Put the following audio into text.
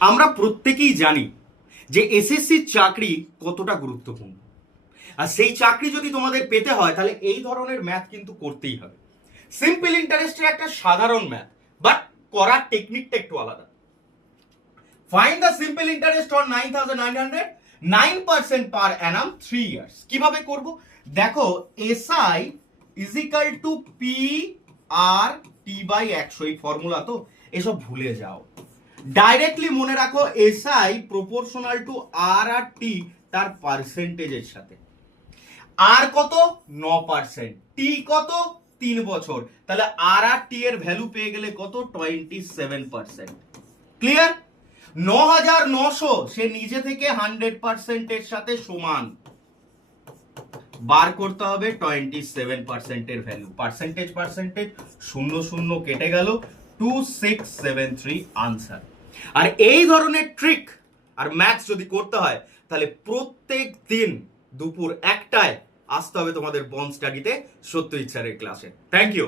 আমরা প্রত্যেকেই জানি যে এসএসসির চাকরি কতটা গুরুত্বপূর্ণ, আর সেই চাকরি যদি তোমাদের পেতে হয় তাহলে এই ধরনের ম্যাথ কিন্তু করতেই হবে। সিম্পল ইন্টারেস্টের একটা সাধারণ ম্যাথ, বাট করার টেকনিকটা একটু আলাদা। Find the simple interest on 9,900, 9% per annum 3 years. কিভাবে করব দেখো, SI is equal to P R T by 100, এই ফর্মুলা তো এসব ভুলে যাও। ডাইরেক্টলি মনে রাখো এসআই প্রপোর্শনাল টু আর আর টি তার পার্সেন্টেজের সাথে। আর কত 9%, টি কত 3 বছর, তাহলে আর আর টি এর ভ্যালু পেয়ে গেলে কত 27%। ক্লিয়ার? 9,900 সে নিজে থেকে 100% এর সাথে সমান, বার করতে হবে 27% এর ভ্যালু। পার্সেন্টেজ শূন্য শূন্য কেটে গেল, 2673 আনসার। আর এই ধরনের ট্রিক আর ম্যাথস যদি করতে হয় তাহলে প্রত্যেক দিন দুপুর 1টায় আসতে হবে তোমাদের বন্ড স্টাডিতে সত্যজিৎ স্যারের ক্লাসে। Thank you.